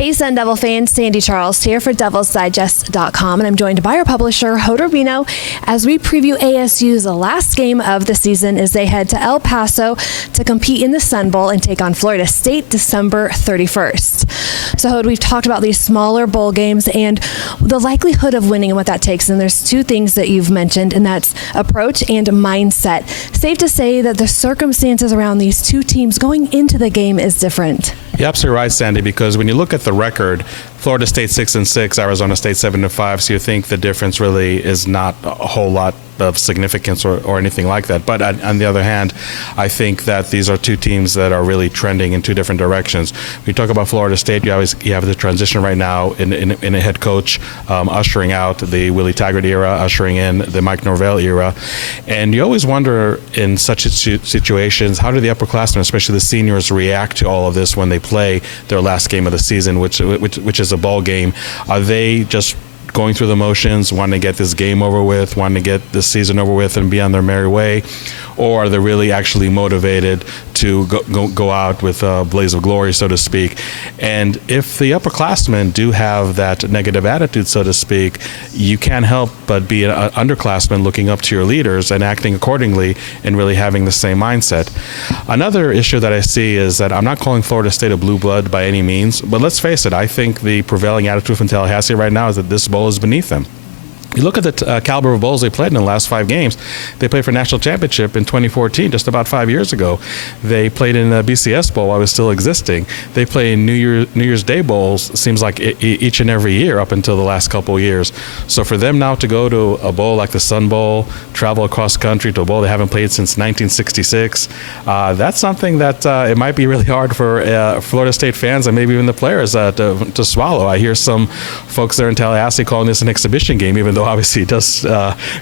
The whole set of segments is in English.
Hey, Sun Devil fans, Sandy Charles here for DevilsDigest.com, and I'm joined by our publisher, Rabino, as we preview ASU's last game of the season as they head to El Paso to compete in the Sun Bowl and take on Florida State December 31st. So, Hod, we've talked about these smaller bowl games and the likelihood of winning and what that takes, and there's two things that you've mentioned, and that's approach and mindset. Safe to say that the circumstances around these two teams going into the game is different. You're absolutely right, Sandy, because when you look at the record, Florida State 6-6, Arizona State 7-5, so you think the difference really is not a whole lot of significance or anything like that. But on the other hand, I think that these are two teams that are really trending in two different directions. When you talk about Florida State, you have the transition right now in a head coach ushering out the Willie Taggart era, ushering in the Mike Norvell era. And you always wonder in such situations, how do the upperclassmen, especially the seniors, react to all of this when they play their last game of the season, which is a bowl game? Are they just going through the motions, wanting to get this game over with, wanting to get this season over with and be on their merry way? Or are they really actually motivated to go out with a blaze of glory, so to speak? And if the upperclassmen do have that negative attitude, so to speak, you can't help but be an underclassman looking up to your leaders and acting accordingly and really having the same mindset. Another issue that I see is that I'm not calling Florida State a blue blood by any means, but let's face it, I think the prevailing attitude from Tallahassee right now is that this bowl is beneath them. You look at the caliber of bowls they played in the last 5 games. They played for national championship in 2014, just about 5 years ago. They played in the BCS Bowl while it was still existing. They play in New Year's Day bowls, seems like each and every year up until the last couple of years. So for them now to go to a bowl like the Sun Bowl, travel across country to a bowl they haven't played since 1966, that's something that it might be really hard for Florida State fans and maybe even the players to swallow. I hear some folks there in Tallahassee calling this an exhibition game, even though obviously it does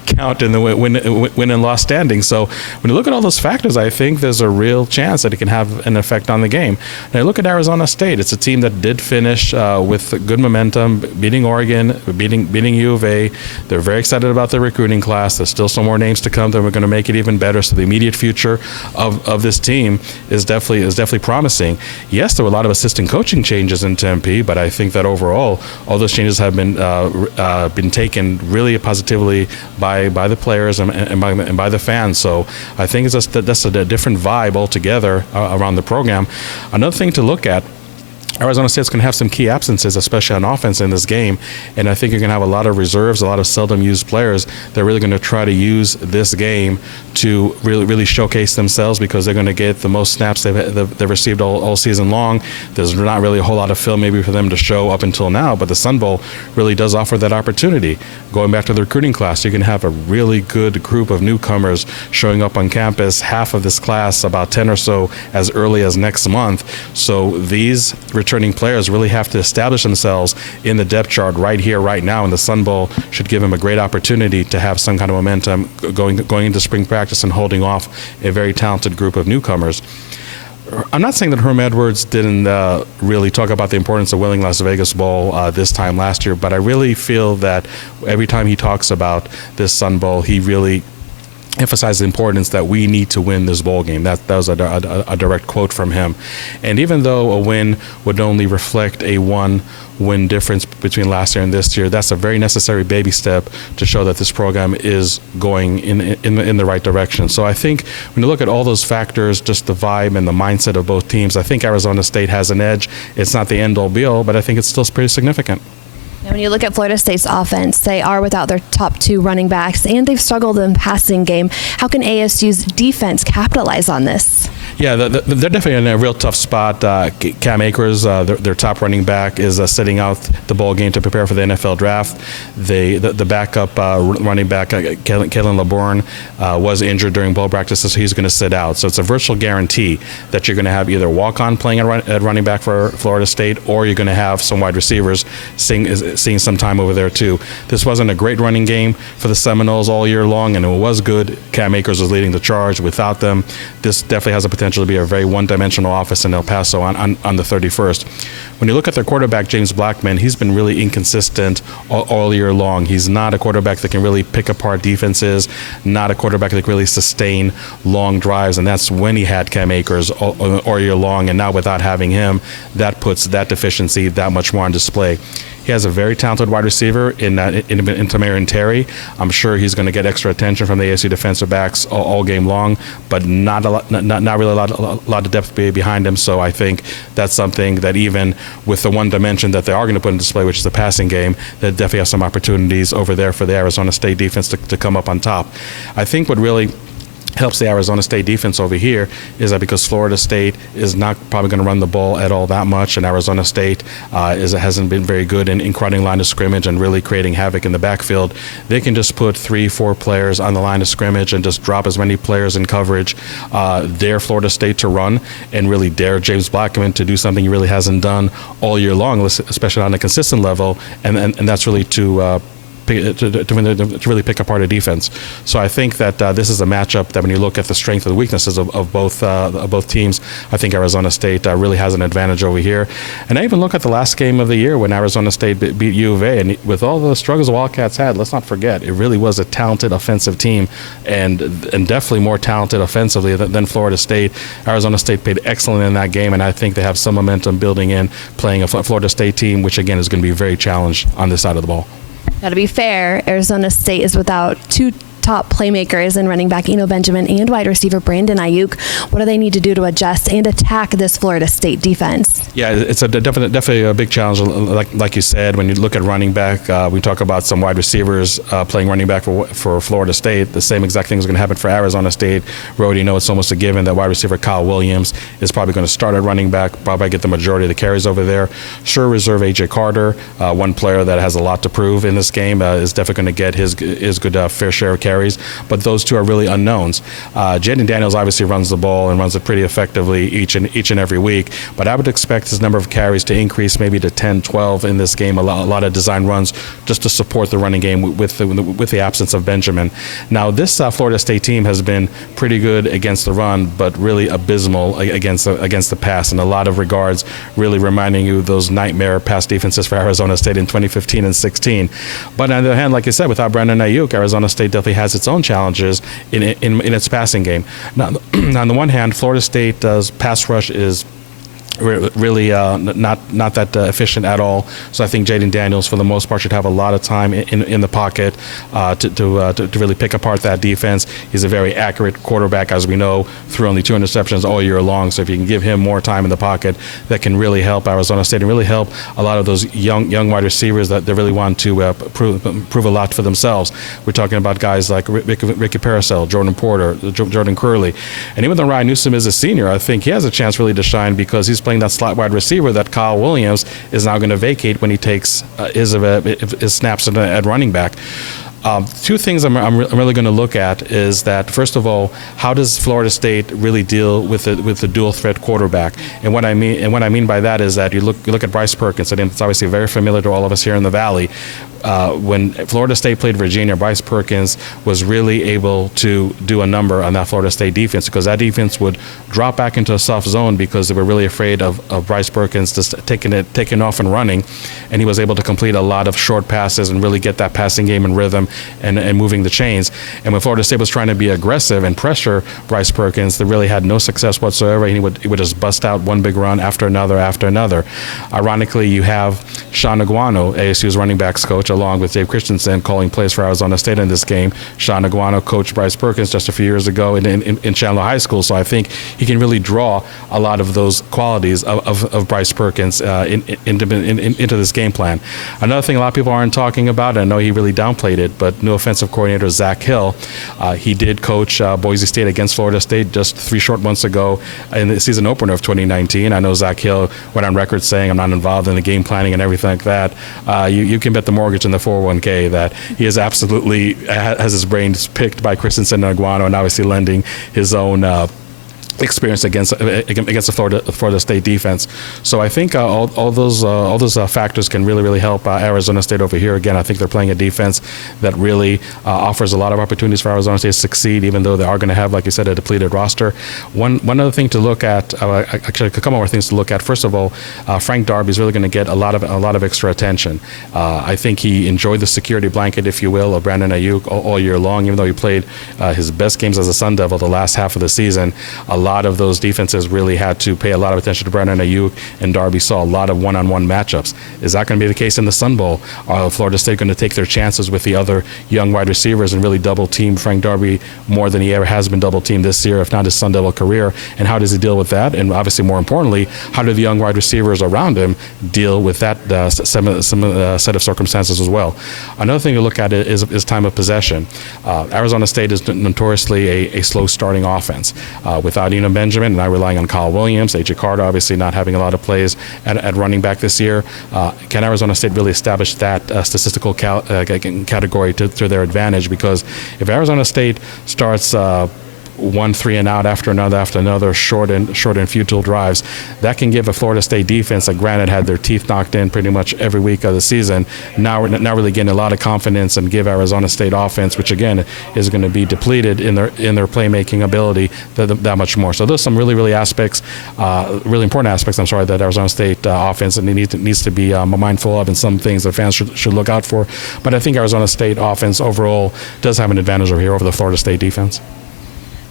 count in the win and loss standing. So when you look at all those factors, I think there's a real chance that it can have an effect on the game. And I look at Arizona State. It's a team that did finish with good momentum, beating Oregon, beating U of A. They're very excited about their recruiting class. There's still some more names to come that are going to make it even better. So the immediate future of this team is definitely promising. Yes, there were a lot of assistant coaching changes in Tempe, but I think that overall all those changes have been taken really positively by the players and by the fans. So I think that's a different vibe altogether around the program. Another thing to look at, Arizona State's going to have some key absences, especially on offense in this game, and I think you're going to have a lot of reserves, a lot of seldom used players. They're really going to try to use this game to really showcase themselves because they're going to get the most snaps they've received all season long. There's not really a whole lot of film maybe for them to show up until now, but the Sun Bowl really does offer that opportunity. Going back to the recruiting class, you can have a really good group of newcomers showing up on campus, half of this class, about 10 or so, as early as next month. So these returning players really have to establish themselves in the depth chart right here, right now, and the Sun Bowl should give them a great opportunity to have some kind of momentum going into spring practice and holding off a very talented group of newcomers. I'm not saying that Herm Edwards didn't really talk about the importance of winning Las Vegas Bowl this time last year, but I really feel that every time he talks about this Sun Bowl, he really emphasize the importance that we need to win this bowl game. That was a direct quote from him. And even though a win would only reflect a one-win difference between last year and this year, that's a very necessary baby step to show that this program is going in the right direction. So I think when you look at all those factors, just the vibe and the mindset of both teams, I think Arizona State has an edge. It's not the end-all be-all, but I think it's still pretty significant. Now, when you look at Florida State's offense, they are without their top 2 running backs, and they've struggled in the passing game. How can ASU's defense capitalize on this? Yeah, they're definitely in a real tough spot. Cam Akers, their top running back, is sitting out the ball game to prepare for the NFL draft. The backup running back, Kalen LeBourne, was injured during bowl practices, so he's going to sit out. So it's a virtual guarantee that you're going to have either walk-on playing at running back for Florida State, or you're going to have some wide receivers seeing some time over there too. This wasn't a great running game for the Seminoles all year long, and it was good. Cam Akers was leading the charge. Without them, this definitely has a potential to be a very one-dimensional offense in El Paso on the 31st. when you look at their quarterback, James Blackman, he's been really inconsistent all year long. He's not a quarterback that can really pick apart defenses, not a quarterback that can really sustain long drives, and that's when he had Cam Akers all year long, and now without having him, that puts that deficiency that much more on display. He has a very talented wide receiver in Tamarian Terry. I'm sure he's going to get extra attention from the ASU defensive backs all game long, but not really a lot of depth behind him. So I think that's something that even with the one dimension that they are going to put in display, which is the passing game, they definitely have some opportunities over there for the Arizona State defense to come up on top. I think what really helps the Arizona State defense over here is that because Florida State is not probably going to run the ball at all that much, and Arizona State hasn't been very good in crowding line of scrimmage and really creating havoc in the backfield, they can just put 3-4 players on the line of scrimmage and just drop as many players in coverage, dare Florida State to run, and really dare James Blackman to do something he really hasn't done all year long, especially on a consistent level, and that's really to really pick apart a defense. So I think that this is a matchup that when you look at the strength and the weaknesses of both teams, I think Arizona State really has an advantage over here. And I even look at the last game of the year when Arizona State beat U of A, and with all the struggles the Wildcats had, let's not forget, it really was a talented offensive team, and definitely more talented offensively than Florida State. Arizona State played excellent in that game, and I think they have some momentum building in playing a Florida State team, which again is going to be very challenged on this side of the ball. Now, to be fair, Arizona State is without two top playmakers in running back Eno Benjamin and wide receiver Brandon Ayuk. What do they need to do to adjust and attack this Florida State defense? Yeah, it's definitely a big challenge. Like you said, when you look at running back, we talk about some wide receivers playing running back for Florida State. The same exact thing is going to happen for Arizona State. We already know it's almost a given that wide receiver Kyle Williams is probably going to start at running back, probably get the majority of the carries over there. Sure, reserve A.J. Carter, one player that has a lot to prove in this game, is definitely going to get his good fair share of carries. But those two are really unknowns. Jaden Daniels obviously runs the ball and runs it pretty effectively each and every week. But I would expect his number of carries to increase maybe to 10, 12 in this game. A lot of design runs just to support the running game with the absence of Benjamin. Now, this Florida State team has been pretty good against the run, but really abysmal against the pass in a lot of regards, really reminding you of those nightmare pass defenses for Arizona State in 2015 and 16. But on the other hand, like I said, without Brandon Ayuk, Arizona State definitely has its own challenges in its passing game. Now, on the one hand, Florida State's pass rush is really not that efficient at all. So I think Jaden Daniels, for the most part, should have a lot of time in the pocket to really pick apart that defense. He's a very accurate quarterback, as we know, threw only 2 interceptions all year long. So if you can give him more time in the pocket, that can really help Arizona State and really help a lot of those young wide receivers that they really want to prove a lot for themselves. We're talking about guys like Ricky Paracel, Jordan Porter, Jordan Curley, and even though Ryan Newsom is a senior, I think he has a chance really to shine because he's playing that slot wide receiver that Kyle Williams is now going to vacate when he takes his snaps at running back. Two things I'm really going to look at is that, first of all, how does Florida State really deal with the dual threat quarterback? And what I mean by that is that you look at Bryce Perkins, and it's obviously very familiar to all of us here in the Valley. When Florida State played Virginia, Bryce Perkins was really able to do a number on that Florida State defense because that defense would drop back into a soft zone because they were really afraid of Bryce Perkins just taking off and running, and he was able to complete a lot of short passes and really get that passing game in rhythm and moving the chains. And when Florida State was trying to be aggressive and pressure Bryce Perkins, they really had no success whatsoever. He would just bust out one big run after another. Ironically, you have Sean Aguano, ASU's running backs coach, along with Dave Christensen, calling plays for Arizona State in this game. Sean Aguano coached Bryce Perkins just a few years ago in Chandler High School, so I think he can really draw a lot of those qualities of Bryce Perkins into this game plan. Another thing a lot of people aren't talking about, and I know he really downplayed it, but new offensive coordinator Zach Hill, he did coach Boise State against Florida State just 3 short months ago in the season opener of 2019. I know Zach Hill went on record saying, I'm not involved in the game planning and everything like that. You can bet the mortgage in the 401k that he is absolutely has his brains picked by Christensen and Aguano, and obviously lending his own experience against the Florida State defense. So I think all those factors can really help Arizona State over here. Again, I think they're playing a defense that really offers a lot of opportunities for Arizona State to succeed, even though they are going to have, like you said, a depleted roster. One other thing to look at, actually a couple more things to look at. First of all, Frank Darby is really going to get a lot of extra attention. I think he enjoyed the security blanket, if you will, of Brandon Ayuk all year long, even though he played his best games as a Sun Devil the last half of the season. A lot of those defenses really had to pay a lot of attention to Brandon Ayuk, and Darby saw a lot of one-on-one matchups. Is that going to be the case in the Sun Bowl? Are Florida State going to take their chances with the other young wide receivers and really double-team Frank Darby more than he ever has been double-teamed this year, if not his Sun Devil career? And how does he deal with that? And obviously, more importantly, how do the young wide receivers around him deal with that set of circumstances as well? Another thing to look at is time of possession. Arizona State is notoriously a slow-starting offense. Without Eno Benjamin, and not relying on Kyle Williams, A.J. Carter obviously not having a lot of plays at running back this year. Can Arizona State really establish that statistical category to their advantage? Because if Arizona State starts 1 3 and out after another short and futile drives, that can give a Florida State defense that, granted, had their teeth knocked in pretty much every week of the season, now really getting a lot of confidence, and give Arizona State offense, which again is going to be depleted in their playmaking ability, that much more. So there's some really important aspects, that Arizona State offense needs to be mindful of, and some things that fans should look out for. But I think Arizona State offense overall does have an advantage over here over the Florida State defense.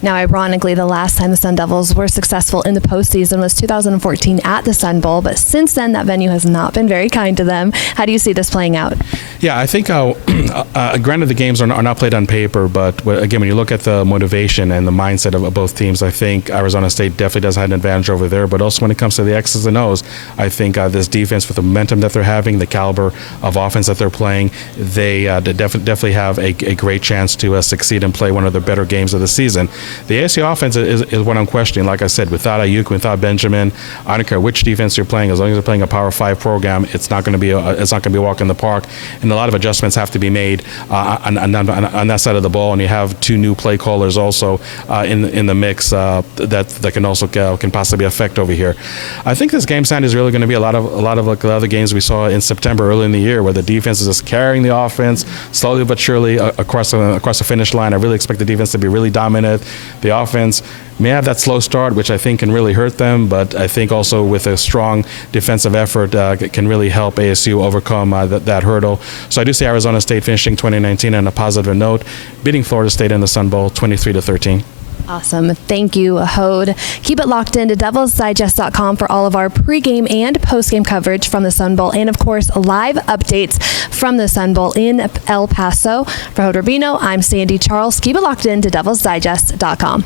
Now, ironically, the last time the Sun Devils were successful in the postseason was 2014 at the Sun Bowl, but since then, that venue has not been very kind to them. How do you see this playing out? Yeah, I think, granted, the games are not played on paper, but again, when you look at the motivation and the mindset of both teams, I think Arizona State definitely does have an advantage over there. But also when it comes to the X's and O's, I think this defense, with the momentum that they're having, the caliber of offense that they're playing, they definitely have a great chance to succeed and play one of the better games of the season. The ASU offense is what I'm questioning. Like I said, without Ayuk, without Benjamin, I don't care which defense you're playing. As long as you're playing a Power 5 program, it's not going to be a walk in the park. And a lot of adjustments have to be made on that side of the ball. And you have two new play callers also in the mix that can possibly affect over here. I think this game, Sande, is really going to be a lot of like the other games we saw in September early in the year, where the defense is just carrying the offense slowly but surely across the finish line. I really expect the defense to be really dominant. The offense may have that slow start, which I think can really hurt them, but I think also with a strong defensive effort can really help ASU overcome that hurdle. So I do see Arizona State finishing 2019 on a positive note, beating Florida State in the Sun Bowl 23-13. Awesome. Thank you, Hode. Keep it locked into DevilsDigest.com for all of our pregame and postgame coverage from the Sun Bowl, and of course, live updates from the Sun Bowl in El Paso. For Hode Rabino, I'm Sande Charles. Keep it locked into DevilsDigest.com.